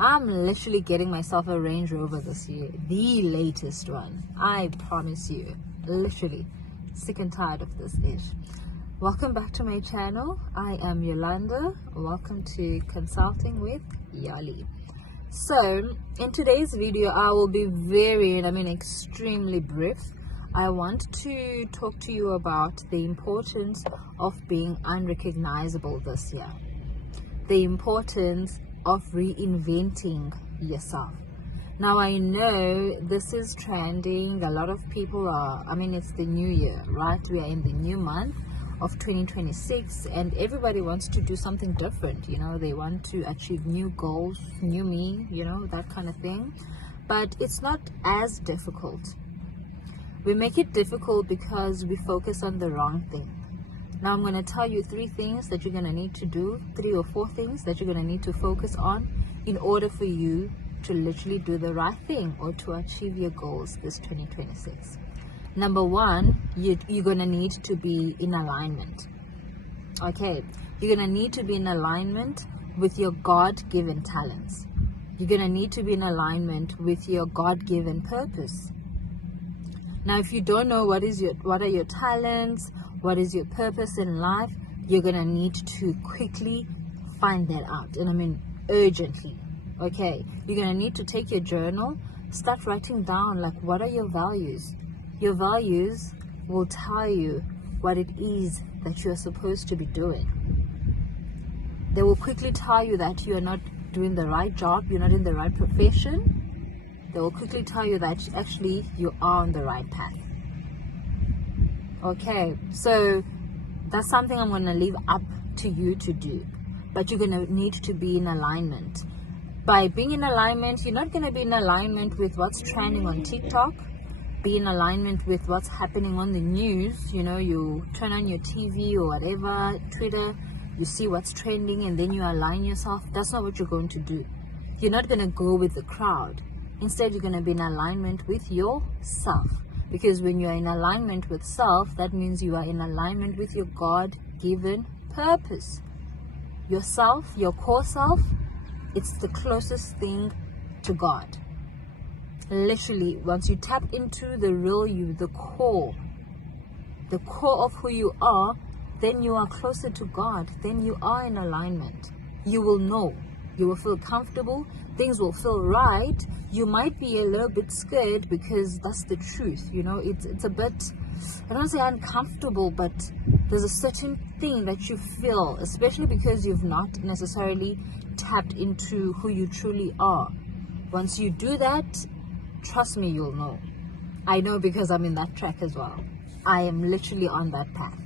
I'm literally getting myself a Range Rover this year, the latest one. I promise you, literally sick and tired of this ish. Welcome back to my channel. I am Yolanda. Welcome to Consulting with Yali. So in today's video, I will be extremely brief. I want to talk to you about the importance of being unrecognizable this year. The importance of reinventing yourself. Now, I know this is trending. A lot of people are, it's the new year, right? We are in the new month of 2026 and everybody wants to do something different. They want to achieve new goals, new me, that kind of thing. But it's not as difficult. We make it difficult because we focus on the wrong thing. Now I'm going to tell you 3 things that you're going to need to do, 3 or 4 things that you're going to need to focus on in order for you to literally do the right thing or to achieve your goals this 2026. Number 1, you're going to need to be in alignment. Okay, you're going to need to be in alignment with your God-given talents. You're going to need to be in alignment with your God-given purpose. Now, if you don't know what are your talents, what is your purpose in life, you're going to need to quickly find that out. And urgently. Okay, you're going to need to take your journal, start writing down, what are your values? Your values will tell you what it is that you're supposed to be doing. They will quickly tell you that you are not doing the right job, you're not in the right profession. They will quickly tell you that actually you are on the right path. Okay, so that's something I'm going to leave up to you to do. But you're going to need to be in alignment. By being in alignment, you're not going to be in alignment with what's trending on TikTok. Be in alignment with what's happening on the news. You turn on your TV or whatever, Twitter, you see what's trending and then you align yourself. That's not what you're going to do. You're not going to go with the crowd. Instead, you're going to be in alignment with yourself. Because when you're in alignment with self, that means you are in alignment with your God-given purpose. Yourself, your core self, it's the closest thing to God. Literally, once you tap into the real you, the core of who you are, then you are closer to God. Then you are in alignment. You will know. You will feel comfortable. Things will feel right. You might be a little bit scared because that's the truth. It's a bit, I don't want to say uncomfortable, but there's a certain thing that you feel, especially because you've not necessarily tapped into who you truly are. Once you do that, trust me, you'll know. I know because I'm in that track as well. I am literally on that path.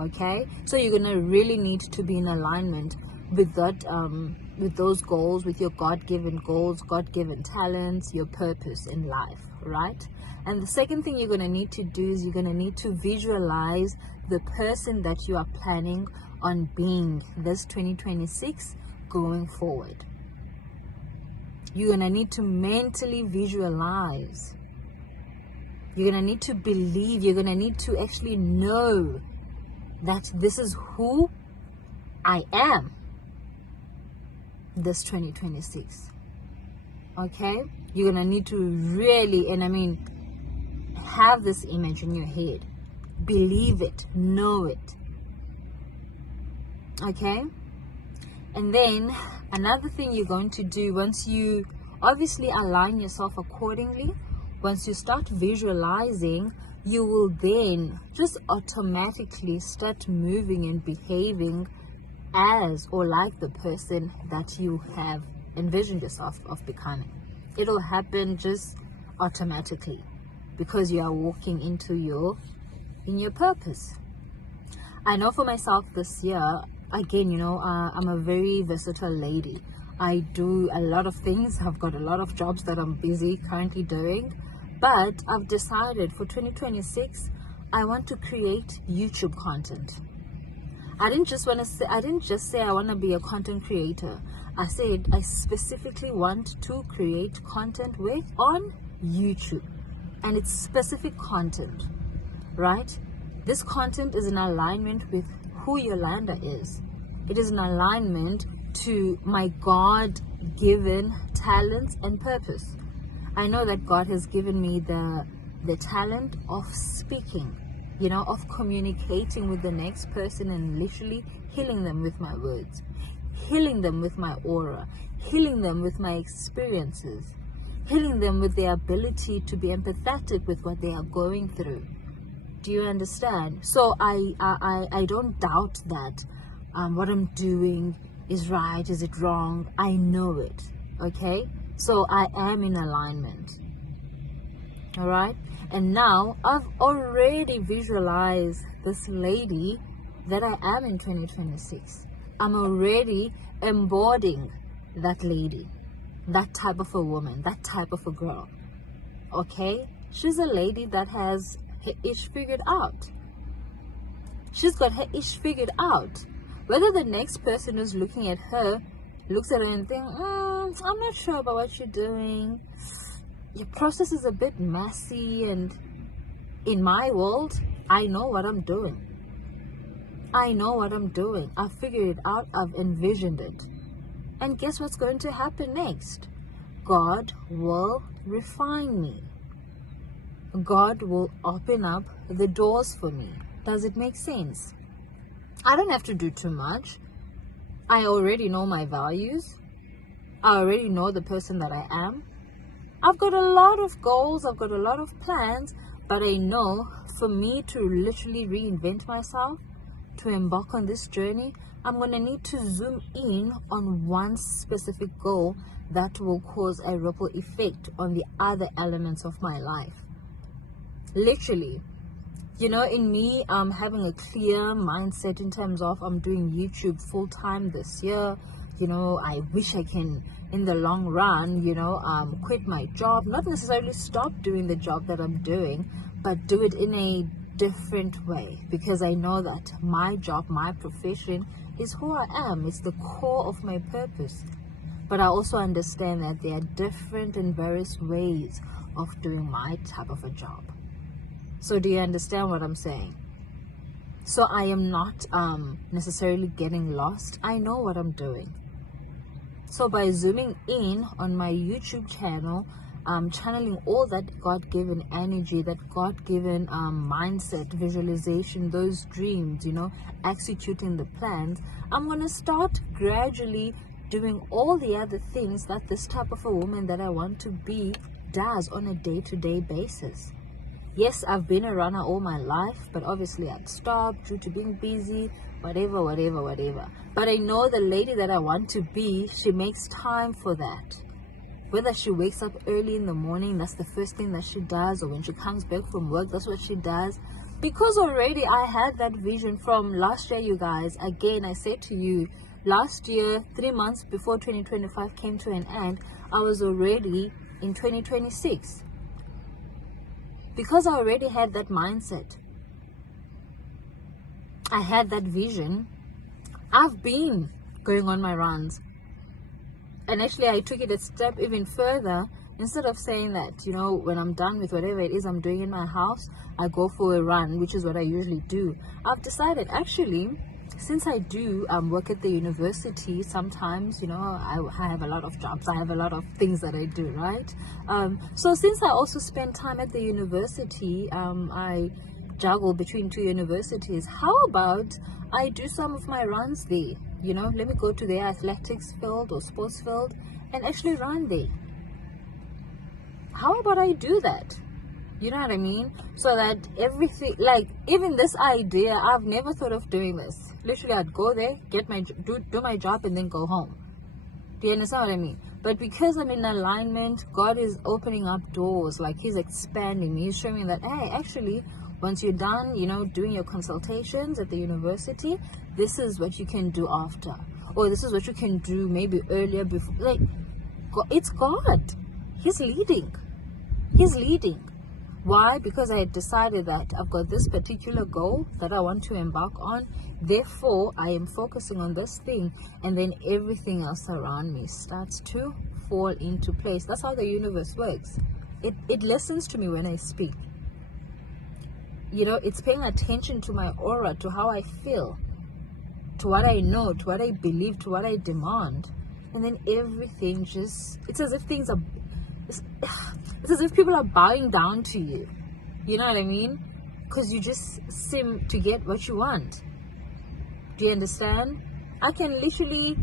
Okay? So you're going to really need to be in alignment with that, with those goals, with your God-given goals, God-given talents, your purpose in life, right? And the second thing you're going to need to do is you're going to need to visualize the person that you are planning on being this 2026 going forward. You're going to need to mentally visualize. You're going to need to believe. You're going to need to actually know that this is who I am this 2026. Okay, you're gonna need to really, have this image in your head, believe it, know it. Okay, and then another thing you're going to do, once you obviously align yourself accordingly, once you start visualizing, you will then just automatically start moving and behaving as or like the person that you have envisioned yourself of becoming. It'll happen just automatically because you are walking into your purpose. I know for myself this year, again, I'm a very versatile lady. I do a lot of things. I've got a lot of jobs that I'm busy currently doing, but I've decided for 2026 I want to create YouTube content. I didn't just say I want to be a content creator. I said I specifically want to create content on YouTube, and it's specific content, right? This content is in alignment with who Yolanda is. It is in alignment to my God given talents and purpose. I know that God has given me the talent of speaking, of communicating with the next person and literally healing them with my words, healing them with my aura, healing them with my experiences, healing them with the ability to be empathetic with what they are going through. Do you understand? So I don't doubt that what I'm doing is right. Is it wrong? I know it. Okay? So I am in alignment. All right? And now I've already visualized this lady that I am in 2026. I'm already embodying that lady, that type of a woman, that type of a girl. Okay? She's a lady that has her ish figured out. She's got her ish figured out. Whether the next person who's looking at her looks at her and thinks, I'm not sure about what you're doing. Your process is a bit messy, and in my world, I know what I'm doing. I know what I'm doing. I've figured it out. I've envisioned it. And guess what's going to happen next? God will refine me. God will open up the doors for me. Does it make sense? I don't have to do too much. I already know my values. I already know the person that I am. I've got a lot of goals. I've got a lot of plans. But I know for me to literally reinvent myself, to embark on this journey, I'm going to need to zoom in on one specific goal that will cause a ripple effect on the other elements of my life. Literally, in me, I'm having a clear mindset in terms of I'm doing YouTube full time this year. I wish I can, in the long run, quit my job, not necessarily stop doing the job that I'm doing, but do it in a different way, because I know that my job, my profession is who I am. It's the core of my purpose. But I also understand that there are different and various ways of doing my type of a job. So do you understand what I'm saying? So I am not necessarily getting lost. I know what I'm doing. So by zooming in on my YouTube channel, channeling all that God-given energy, that God-given mindset, visualization, those dreams, executing the plans, I'm going to start gradually doing all the other things that this type of a woman that I want to be does on a day-to-day basis. Yes, I've been a runner all my life, but obviously I'd stopped due to being busy, whatever. But I know the lady that I want to be, she makes time for that. Whether she wakes up early in the morning, that's the first thing that she does, or when she comes back from work, that's what she does. Because already I had that vision from last year, you guys. Again, I said to you, last year, 3 months before 2025 came to an end, I was already in 2026. Because I already had that mindset, I had that vision, I've been going on my runs. And actually, I took it a step even further. Instead of saying that, when I'm done with whatever it is I'm doing in my house, I go for a run, which is what I usually do. I've decided, actually, since I do work at the university, sometimes, I have a lot of jobs. I have a lot of things that I do, right? So since I also spend time at the university, I juggle between 2 universities. How about I do some of my runs there? Let me go to the athletics field or sports field and actually run there. How about I do that? You know what I mean? So that everything, like even this idea, I've never thought of doing this. Literally, I'd go there, do my job, and then go home. Do you understand what I mean? But because I'm in alignment, God is opening up doors. Like He's expanding me. He's showing me that, hey, actually, once you're done, doing your consultations at the university, this is what you can do after, or this is what you can do maybe earlier before. Like, it's God. He's leading. Why? Because I had decided that I've got this particular goal that I want to embark on. Therefore, I am focusing on this thing, and then everything else around me starts to fall into place. That's how the universe works. It listens to me when I speak. It's paying attention to my aura, to how I feel, to what I know, to what I believe, to what I demand. and then everything just, it's as if things are, it's as if people are bowing down to you. You know what I mean? Because you just seem to get what you want. Do you understand? I can literally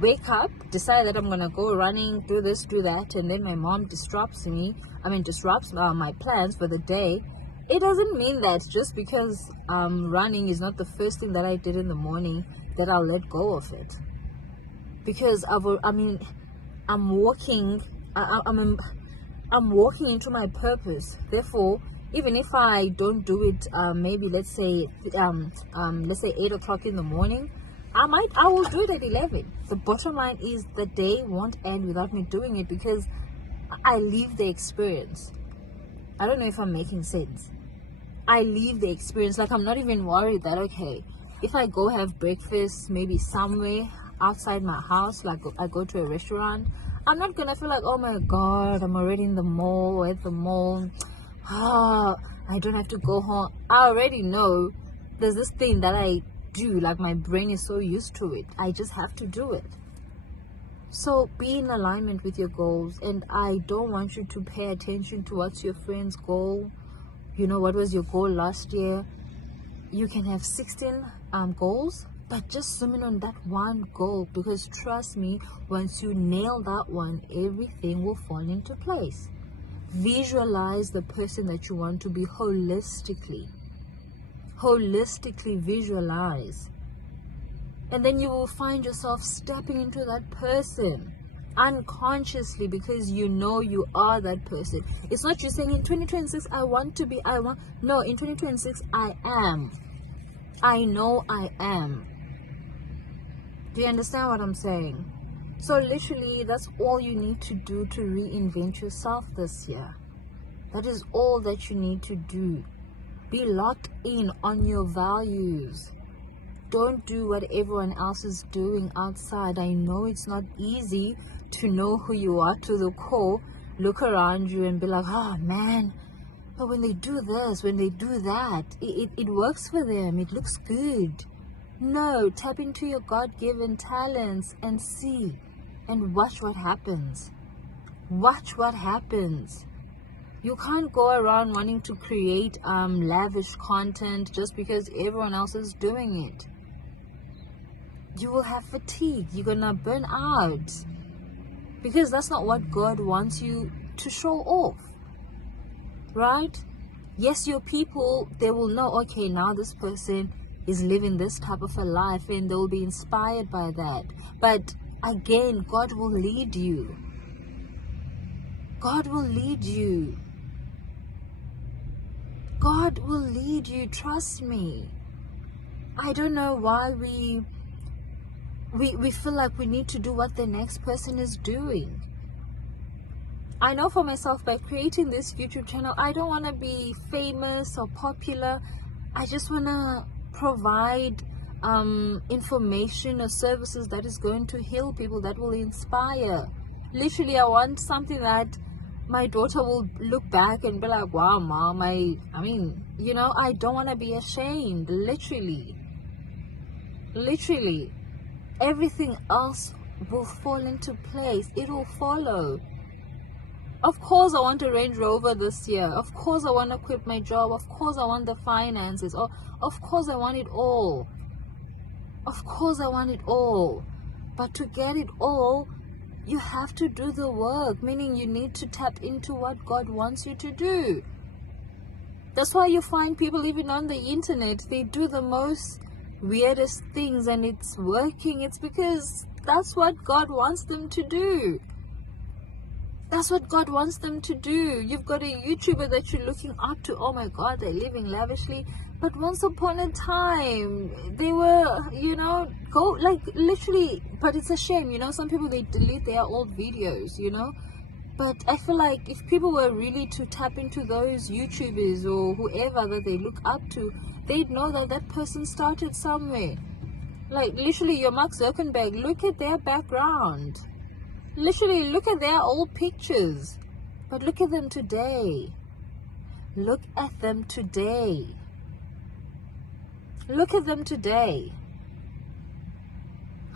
wake up, decide that I'm gonna go running, do this, do that, and then my mom disrupts my plans for the day. It doesn't mean that just because running is not the first thing that I did in the morning that I'll let go of it. Because I'm walking, I'm walking into my purpose. Therefore, even if I don't do it, maybe let's say 8 o'clock in the morning, I will do it at 11. The bottom line is the day won't end without me doing it, because I live the experience. I don't know if I'm making sense. I live the experience. Like, I'm not even worried that, okay, if I go have breakfast maybe somewhere outside my house, like I go to a restaurant, I'm not gonna feel like, oh my god, I'm already in the mall or at the mall. I don't have to go home. I already know there's this thing that I do, like my brain is so used to it. I just have to do it. So be in alignment with your goals, and I don't want you to pay attention to what's your friend's goal. You know, what was your goal last year? You can have 16 goals, but just zoom in on that one goal, because trust me, once you nail that one, everything will fall into place. Visualize the person that you want to be holistically. Holistically visualize. And then you will find yourself stepping into that person unconsciously, because you know you are that person. It's not you saying in 2026 no, in 2026 I am. I know I am. Do you understand what I'm saying? So literally, that's all you need to do to reinvent yourself this year. That is all that you need to do. Be locked in on your values. Don't do what everyone else is doing outside. I know it's not easy to know who you are to the core. Look around you and be like, oh man, but when they do this, when they do that, it works for them. It looks good. No, tap into your God-given talents and see and watch what happens. Watch what happens. You can't go around wanting to create lavish content just because everyone else is doing it. You will have fatigue. You're gonna burn out, because that's not what God wants you to show off, right? Yes, your people, they will know, okay, now this person is living this type of a life, and they'll be inspired by that. But again, God will lead you. God will lead you. God will lead you. Trust me. I don't know why we feel like we need to do what the next person is doing. I know for myself, by creating this YouTube channel, I don't want to be famous or popular. I just want to provide information or services that is going to heal people, that will inspire. Literally, I want something that my daughter will look back and be like, wow, mom, I mean, you know, I don't want to be ashamed. Literally, everything else will fall into place. It will follow. Of course I want a Range Rover this year. Of course I want to quit my job. Of course I want the finances. Of course I want it all. Of course I want it all. But to get it all, you have to do the work, meaning you need to tap into what God wants you to do. That's why you find people, even on the internet, they do the most weirdest things and it's working. It's because that's what God wants them to do. That's what God wants them to do. You've got a YouTuber that you're looking up to. Oh my God, they're living lavishly. But once upon a time, they were, you know, literally. But it's a shame, you know, some people, they delete their old videos, you know. But I feel like if people were really to tap into those YouTubers or whoever that they look up to, they'd know that that person started somewhere. Like, literally, your Mark Zuckerberg, look at their background. Literally, look at their old pictures. But look at them today. Look at them today. Look at them today.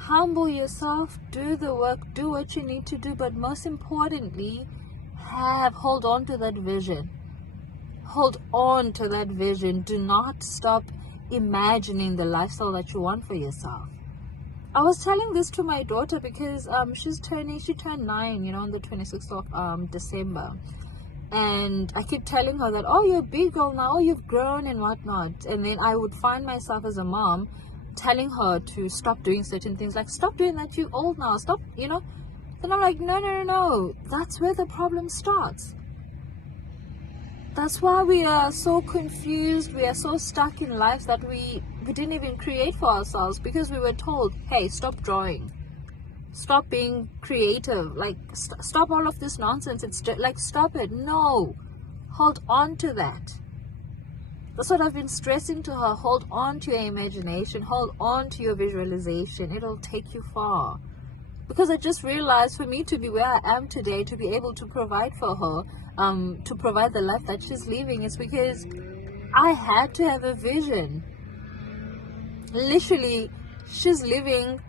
Humble yourself, do the work, do what you need to do, but most importantly, hold on to that vision. Hold on to that vision. Do not stop imagining the lifestyle that you want for yourself. I was telling this to my daughter because she turned 9, on the 26th of December. And I keep telling her that, oh, you're a big girl now, you've grown and whatnot. And then I would find myself as a mom telling her to stop doing certain things, like, stop doing that, you're old now, stop, Then I'm like, no. That's where the problem starts. That's why we are so confused. We are so stuck in lives that we didn't even create for ourselves, because we were told, hey, stop drawing. Stop being creative. Like, stop all of this nonsense. It's just, like, stop it. No. Hold on to that. That's what I've been stressing to her. Hold on to your imagination. Hold on to your visualization. It'll take you far. Because I just realized, for me to be where I am today, to be able to provide for her, to provide the life that she's living, is because I had to have a vision. Literally, she's living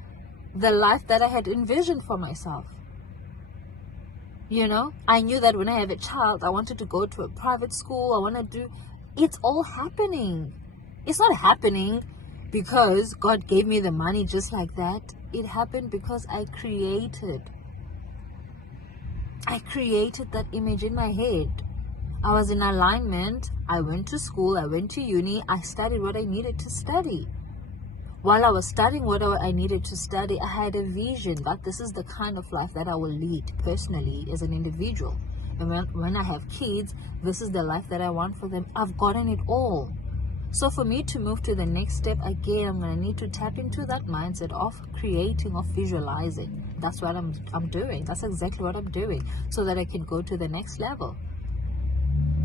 the life that I had envisioned for myself. I knew that when I have a child, I wanted to go to a private school. It's all happening. It's not happening because God gave me the money just like that. It happened because I created that image in my head. I was in alignment. I went to school. I went to uni. I studied what I needed to study. While I was studying what I needed to study, I had a vision that this is the kind of life that I will lead personally as an individual. And when I have kids, this is the life that I want for them. I've gotten it all. So for me to move to the next step, again, I'm going to need to tap into that mindset of creating, of visualizing. That's what I'm doing. That's exactly what I'm doing, so that I can go to the next level.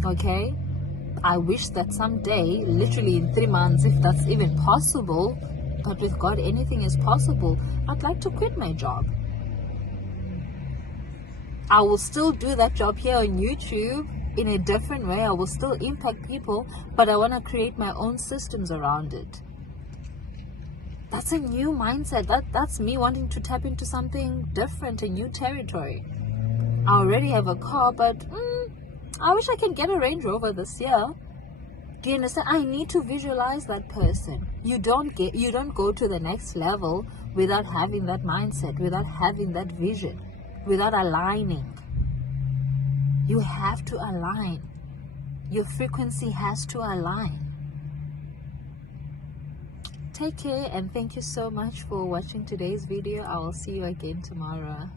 Okay? I wish that someday, literally in 3 months, if that's even possible, but with God, anything is possible, I'd like to quit my job. I will still do that job here on YouTube in a different way. I will still impact people, but I want to create my own systems around it. That's a new mindset. That's me wanting to tap into something different, a new territory. I already have a car, but I wish I can get a Range Rover this year. Do you understand? I need to visualize that person. You don't go to the next level without having that mindset, without having that vision, without aligning. You have to align. Your frequency has to align. Take care, and thank you so much for watching today's video. I will see you again tomorrow.